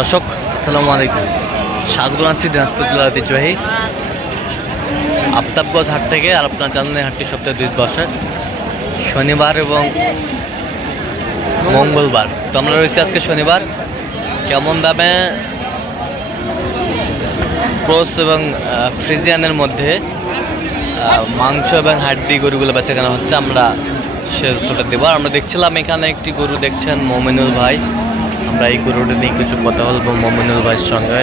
দর্শক আসসালামু আলাইকুম, স্বাগত জানাচ্ছি দিনাজপুর জেলার ঐতিহ্যবাহী আফতাবগঞ্জ হাট থেকে। আর আপনার জানেন এই হাটটি সপ্তাহে 2 দিন বসে, শনিবার এবং মঙ্গলবার। তো আমরা রয়েছি আজকে শনিবার। কেমন দামে ক্রস এবং ফ্রিজিয়ানের মধ্যে মাংস এবং হাড্ডি গরুগুলো বেচা কেনা হচ্ছে, আমরা সে উত্তরটা দেবো। আমরা দেখছিলাম এখানে একটি গরু, দেখছেন মমিনুল ভাই। আমরা এই গরুটা নিয়ে কিছু কথা বলবো মমিনুল ভাইয়ের সঙ্গে।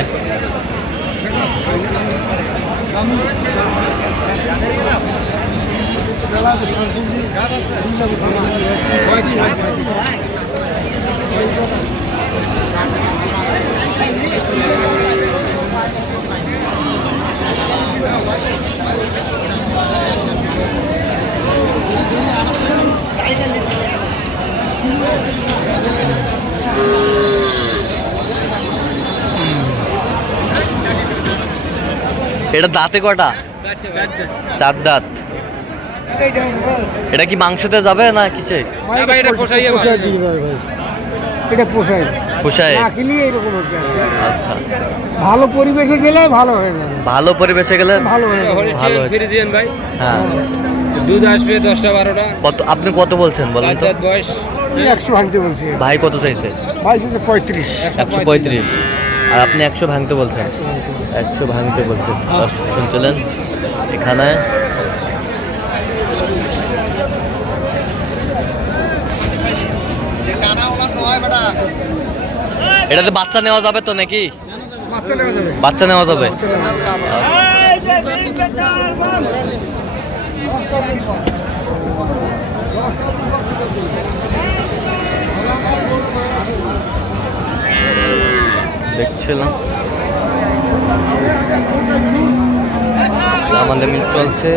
এটা দাঁতে কটা? 4 দাঁত। এটা কি মাংসতে যাবে না কিসে? পোষায়। আচ্ছা, ভালো পরিবেশে গেলে ভালো হয়ে যাবে। ভালো পরিবেশে গেলে ভালো হয়ে যাবে। ভাই, হ্যাঁ, দুধ আসবে 10টা-12টা। কত আপনি কত বলছেন বলেন তো? বয়স 100 ভাঙতে বলছি। ভাই কত চাইছে? ভাই 35। 135। আর আপনি 100 ভাঙতে বলছেন? 100 ভাঙতে বলছেন। শুনছিলেন এখানে এটাতে বাচ্চা নেওয়া যাবে তো নাকি? বাচ্চা নেওয়া যাবে। দেখছিলাম আমাদের মিল চলছে।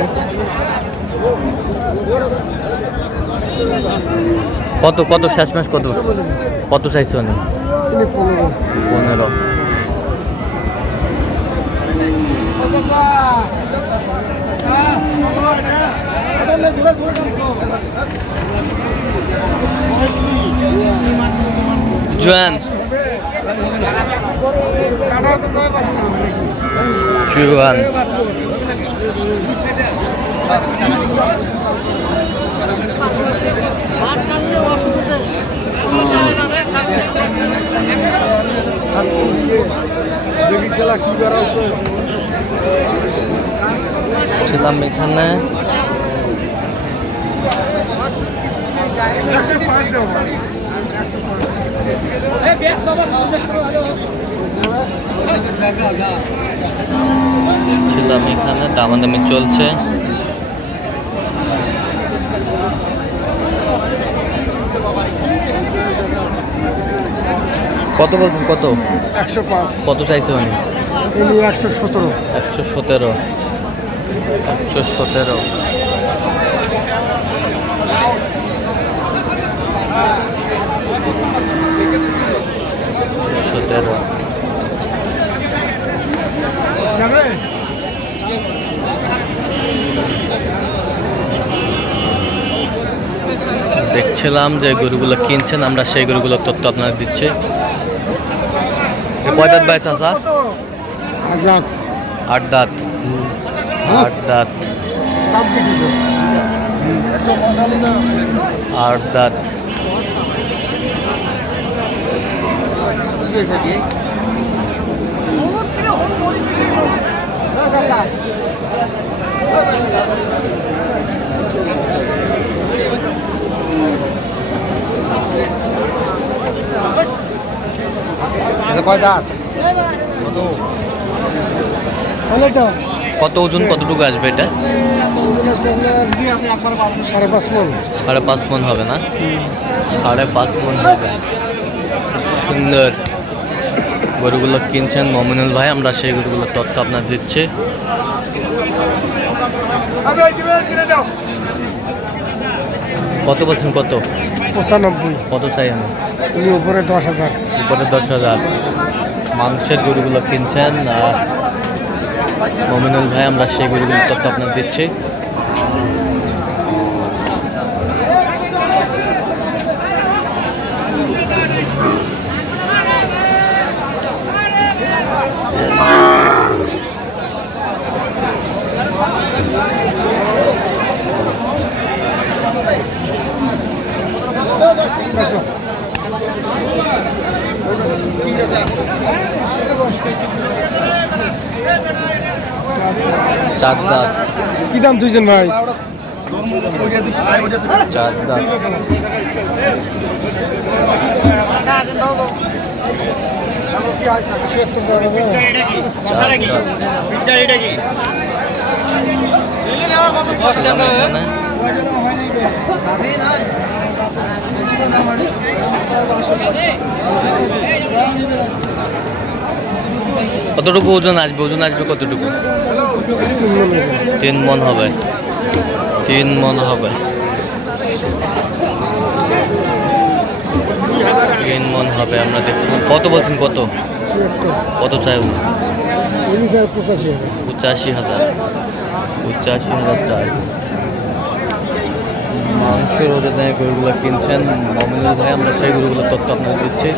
কত কত শেষ ম্যাচ কত কত চাইছো? 15। জোয়ান জোয়ান ছিলাম এখানে। ছিলাম এখানে, দামাদামি চলছে। কত বলছেন? কত? 105। কত চাইছে উনি? 117। 117। 117। দেখছিলাম যে গরুগুলো কিনছেন, আমরা সেই গরুগুলোর তথ্য আপনাদের দিচ্ছি। কয় দাঁত ভাই চাচা? 8 দাঁত। 8 দাঁত। 8 দাঁত। 8 দাঁত। কয় দাঁত? কত ওজন, কতটুকু আসবে এটা? 5.5 মণ। 5.5 মণ হবে না? 5.5 মণ হবে। সুন্দর গরুগুলো কিনছেন মমিনুল ভাই, আমরা সেই গরুগুলোর তথ্য আপনার দিচ্ছি। কত বলছেন? কত? 95। কত চাই আমি? উপরে 10,000। উপরে 10,000। মাংসের গরুগুলো কিনছেন মমিনুল ভাই, আমরা সেই গরুগুলোর তথ্য আপনার দিচ্ছি। চার দাঁত। কি দাম দুইজন ভাই? চার দাঁত। চার দাঁত। এখানে কতটুকু ওজন আসবে? ওজন আসবে কতটুকু? 3 মণ হবে। 3 মণ হবে। 3 মণ হবে। আমরা দেখছিলাম। কত বলছেন? কত কত চাই? 85,000। 85,000 চাই। মাংসের ওজনে গরুগুলো কিনছেন মমিনুল ভাই। আমরা সেই গরুগুলোর তথ্য আপনাদের দিচ্ছি।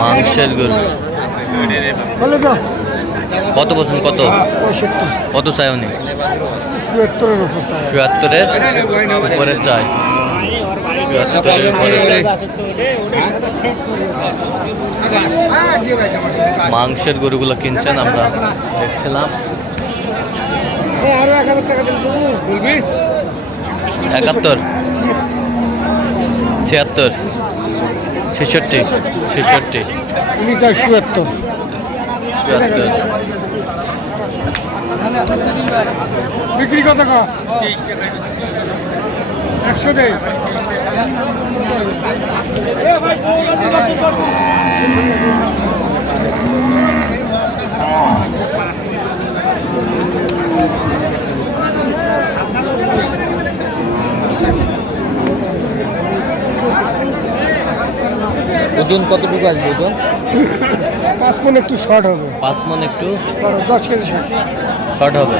মাংসের গরু কত বলছেন? কত কত চাই উনি? 77 উপরে চাই। 77 উপরে চাই। মাংসের গরুগুলো কিনছেন আমরা দেখছিলাম। 71 76 ছেষট্টি 77 বিক্রি কত? 100 দেয়। ওজন কতটুকু আসবে? ওজন 5 মণ একটু শর্ট হবে। 5 মণ একটু 10 কেজি শর্ট। শর্ট হবে।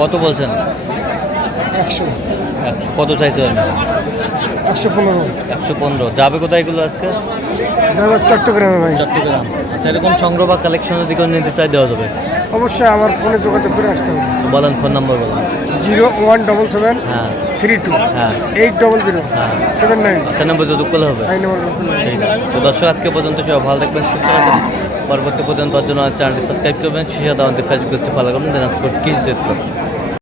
কত বলছেন? 100। কত চাইছেন? 115। 115। যাবে কোথায় এগুলো আজকে? চট্টগ্রামে ভাই। চট্টগ্রাম। আচ্ছা, এরকম সংগ্রহ বা কালেকশনের দিকে নিতে চাই দেওয়া যাবে? অবশ্যই আমার ফোনে যোগাযোগ করে আসতে হবে। বলেন, ফোন নাম্বার বলেন। 0177 হ্যাঁ 32 হ্যাঁ 800 হ্যাঁ 79। আচ্ছা, নাম্বার যোগাযোগ করলে হবে। এই নম্বর। ঠিক আছে। তো দর্শক, আজকে পর্যন্ত সবাই ভালো থাকবেন, সুস্থ থাকবেন। পরবর্তী পর্যন্ত জন্য চ্যানেলটি সাবস্ক্রাইব করবেন। সেই সাথে আমাদের ফেসবুক পেজটি ফলো করবেন। দিনাজপুর কৃষি চিত্র।